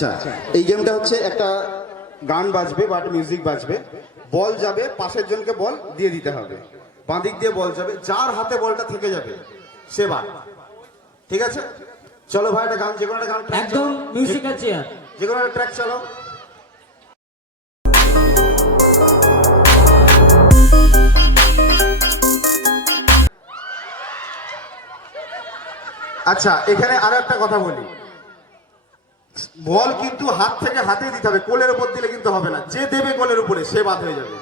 আচ্ছা, এই গেমটা হচ্ছে একটা গান বাজবে বা মিউজিক বাজবে, বল যাবে পাশের জনকে বল দিয়ে দিতে হবে, বাঁদিক দিয়ে বল যাবে, যার হাতে বলটা থেকে যাবে সে বাদ। ঠিক আছে, চলো ভাই একটা গান, যে কোনো একটা গান একদম মিউজিক্যাল চেয়ার, যে কোনো একটা ট্র্যাক চালাও। আচ্ছা, এখানে আরো একটা কথা বলি, বল কিন্তু হাত থেকে হাতে দিতে হবে, কোলের উপর দিলে কিন্তু হবে না, যে দেবে কোলের উপরে সে বাদ হয়ে যাবে।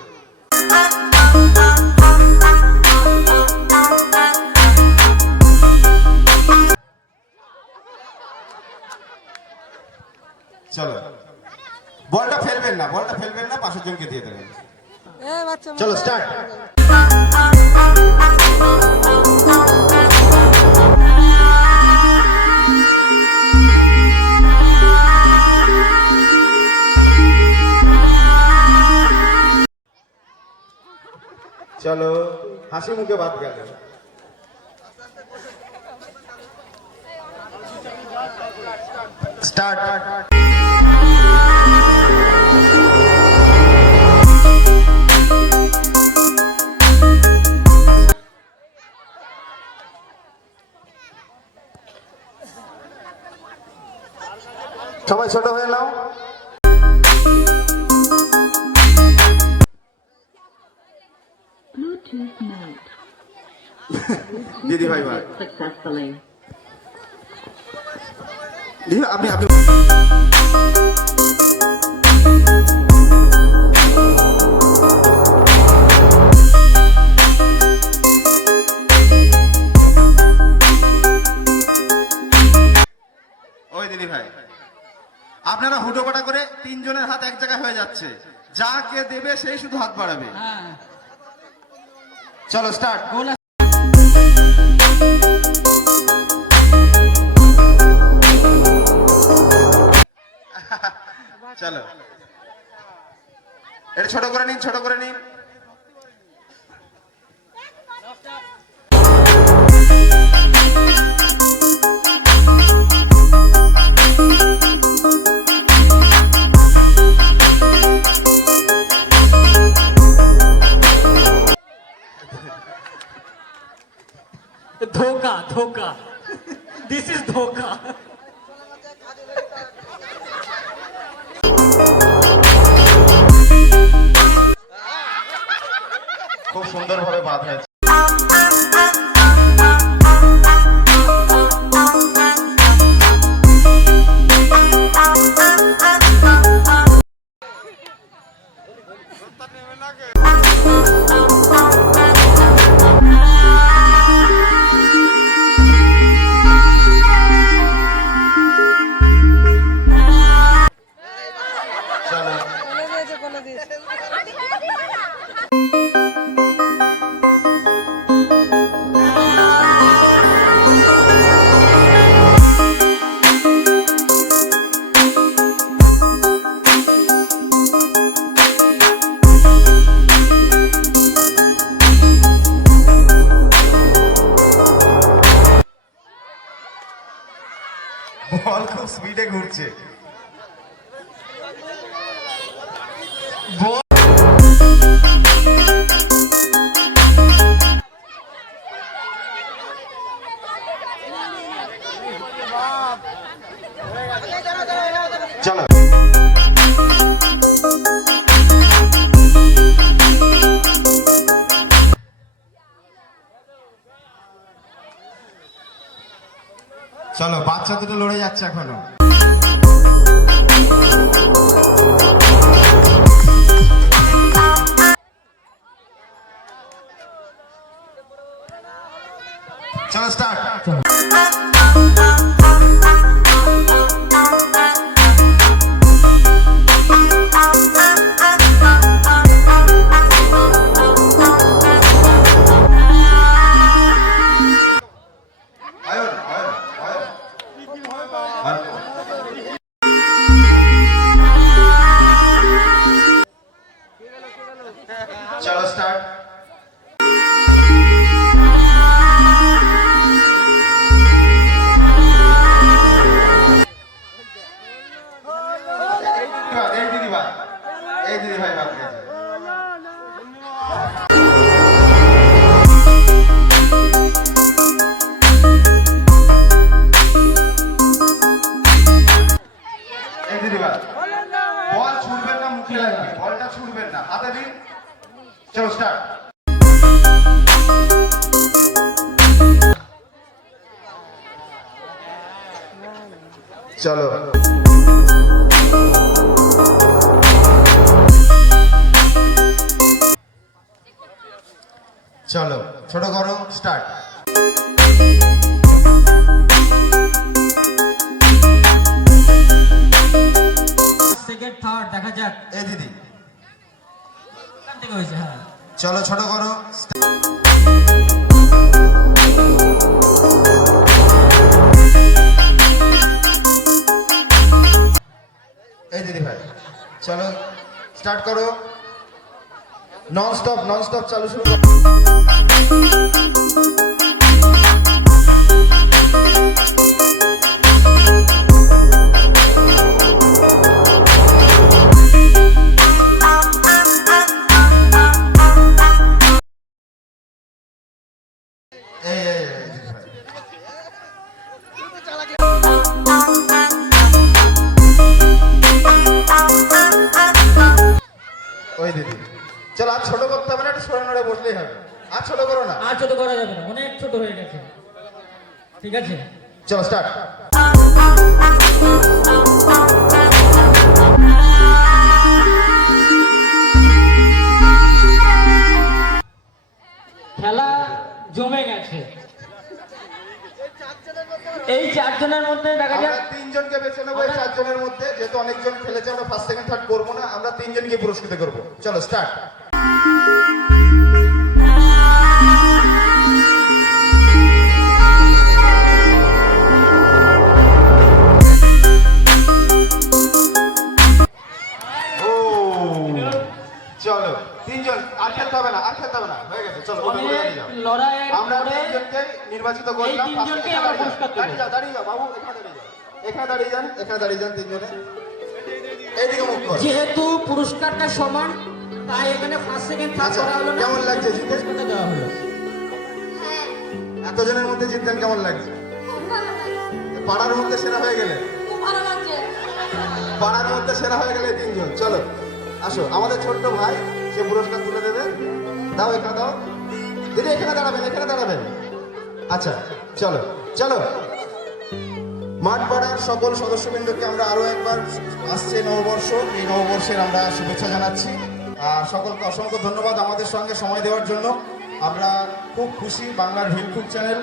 চলো, বলটা ফেলবেন না, বলটা ফেলবেন না, পাশের জনকে দিয়ে দেবেন। চলো স্টার্ট। চলো, হাসি মুখে বাদ গেল। স্টার্ট। সবাই ছোট হয়ে নাও। দিদি ভাই ভাই দিদি, আপনি ওই দিদি ভাই, আপনারা হুটোপাটা করে তিনজনের হাত এক জায়গায় হয়ে যাচ্ছে, যাকে দেবে সেই শুধু হাত বাড়াবে। চলো স্টার্ট। চলো, এটা ছোট করে নিন, ছোট করে নিন। ধোকা ধোকা, দিস ইজ ধোকা। খুব সুন্দরভাবে বাঁধা হয়েছে। বল খুব স্পিডে ঘুরছে। চলো, চলো, বাচ্চা দুটো লড়ে যাচ্ছে এখনো। চলো স্টার্ট। এই দিদি ভাই বাদ গেছে। এই দিদি ভাই বল ছুটবেন না মুখে লাগবে, বলটা ছুটবেন না, হাতে দিন। চলো স্টার্ট। চলো চলো ছোট করো, স্টার্ট। সেকেন্ড থার্ড দেখা যাক এই দিদি কোন থেকে হয়েছে। হ্যাঁ চলো ছোট করো। এই দিদি ভাই চলো স্টার্ট করো। নন স্টপ চালু শুরু করো। এই দিদি ভাই ওই দিদি চলো আর ছোট করতে হবে না, একটু সরে নড়ে বসলেই হবে। আর ছোট করো না, আর ছোট করা যাবে না, অনেক ছোট হয়ে গেছে। ঠিক আছে চলো স্টার্ট। খেলা জমে গেছে। এই চারজনের মধ্যে দেখা যাক আমরা তিনজনকে বেছে নেবো এই চারজনের মধ্যে, যেহেতু অনেকজন খেলেছে আমরা ফার্স্ট সেকেন্ড থার্ড করবো না, আমরা তিনজনকে পুরস্কৃত করবো। চলো স্টার্ট। ও চলো তিনজন, আর খেলতে হবে না, হয়ে গেছে। চলো ওটা করে দাঁড়িয়ে যাও। লড়াইয়ের আমরা পরে তিনজনকে নির্বাচিত এই করলাম। তিনজনকে আমরা পুরস্কার দেব। দাঁড়িয়ে যাও বাবু, এখানে দাঁড়িয়ে যান তিনজনে। এইদিকে মুখ করো। যেহেতু পুরস্কারটা সমান তাই এখানে ফার্স্ট সেকেন্ড থার্ড আচ্ছা, করা হলো না, কেমন লাগছে জিতে? পুরস্কারটা দেওয়া হলো। এতজনের মধ্যে জিতলেন, কেমন লাগছে? পাড়ার মধ্যে সেরা হয়ে গেলে, পাড়ার মধ্যে সেরা হয়ে গেলে তিনজন। চলো আসো, আমাদের ছোট্ট ভাই সে পুরস্কার তুলে দেবে। দাও এখানে দাও দিদি, এখানে দাঁড়াবেন। আচ্ছা চলো চলো। মাঠ পাড়ার সকল সদস্যবৃন্দকে আমরা আরো একবার আসছে নববর্ষ, এই নববর্ষের আমরা শুভেচ্ছা জানাচ্ছি। আর সকলকে অসংখ্য ধন্যবাদ আমাদের সঙ্গে সময় দেওয়ার জন্য। আমরা খুব খুশি, বাংলার ভিলকুক চ্যানেল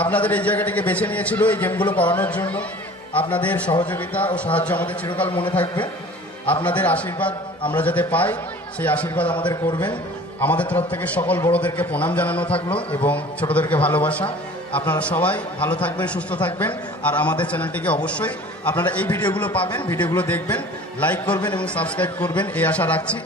আপনাদের এই জায়গাটিকে বেছে নিয়েছিল এই গেমগুলো করানোর জন্য। আপনাদের সহযোগিতা ও সাহায্য আমাদের চিরকাল মনে থাকবে। আপনাদের আশীর্বাদ আমরা যাতে পাই, সেই আশীর্বাদ আমাদের করবেন। আমাদের তরফ থেকে সকল বড়দেরকে প্রণাম জানানো থাকলো এবং ছোটদেরকে ভালোবাসা। আপনারা সবাই ভালো থাকবেন, সুস্থ থাকবেন। আর আমাদের চ্যানেলটিকে অবশ্যই আপনারা এই ভিডিওগুলো পাবেন, ভিডিওগুলো দেখবেন, লাইক করবেন এবং সাবস্ক্রাইব করবেন, এই আশা রাখছি।